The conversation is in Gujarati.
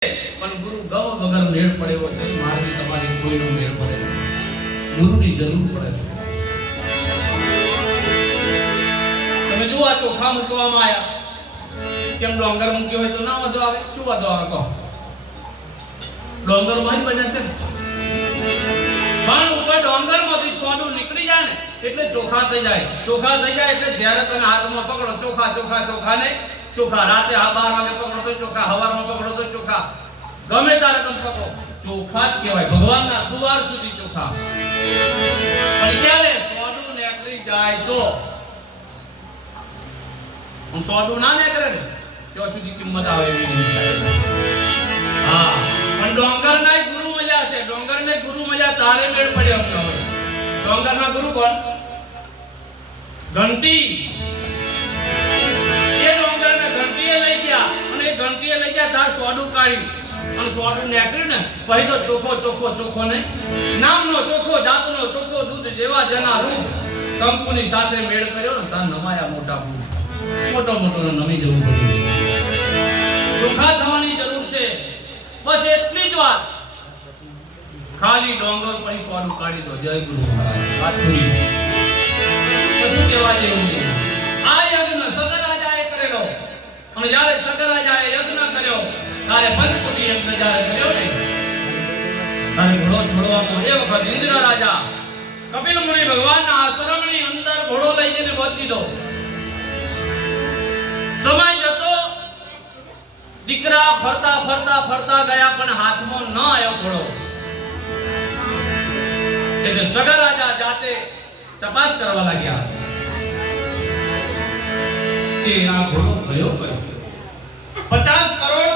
પણ ગુરુ ગવ વગર મેળ પડ્યો છે મારી તમારી કોઈનો મેળ પડે ગુરુની જરૂર પડે છે. તમે જુઓ આ ચોખા મૂકવામાં આયા કેમ ડોંગર મૂક્યો હોય તો ના વધો આવે શું વધો આવે કહો ડોંગર માં બને છે ને પણ ઉપર ડોંગર માંથી છોડું નીકળી જાય ને એટલે ચોખા થઈ જાય એટલે જ્યારે તમે હાથમાં પકડો ચોખા ને ચોખા રાતે 12 વાગે પકડો તો ચોખા હવારમાં પકડો તો ચોખા ગમે ત્યારે તમે પકડો ચોખા જ કહેવાય ભગવાનના દ્વાર સુધી ચોખા. પણ ક્યારે સોડું નીકળી જાય તો હું સોડું ના નીકળે ને ત્યાં સુધી કિંમત આવે એવી નહીં. હા પણ ડોંગરના ગુરુ મળ્યા છે ડોંગરને ગુરુ મળ્યા તારે મેળ પડ્યો હવે. ડોંગરના ગુરુ કોણ? ઘંટી. ઘંટીએ લઈ ગયા તા સોડું કાઢ્યું અને સોડું નીકળ્યું ને પછી તો ચોખ્ખો ને નામનો ચોખ્ખો જાતનો ચોખ્ખો દૂધ જેવા જેના રૂપ કંકુની સાથે મેળ કર્યો ને તા નમાયા મોટો નમી જવું પડ્યું. ચોખ્ખા થવાની જરૂર છે બસ એટલી જ વાત. ખાલી ડોંગર પર સોડું કાઢી દો. જય ગુરુ મહારાજ. વાત પૂરી. કશું કહેવા જેવું છે. આ યજ્ઞ સગરાજાએ કરેલો અને જ્યારે સગરાજાએ યજ્ઞ કર્યો ત્યારે પંચકોટી યજ્ઞ જ્યારે કર્યો ને ત્યારે ઘોડો છોડવામાં એ વખત ઇન્દ્ર રાજા કપિલ મુનિ ભગવાનના આશ્રમની અંદર ઘોડો લઈ જઈને બાંધી દીધો. સમય જતો દીકરા ફરતા ગયા પણ હાથમાં ન આવ્યો ઘોડો. એટલે સગરાજા જાતે તપાસ કરવા લાગ્યા કે આ ઘોડો ગયો 50 કરોડ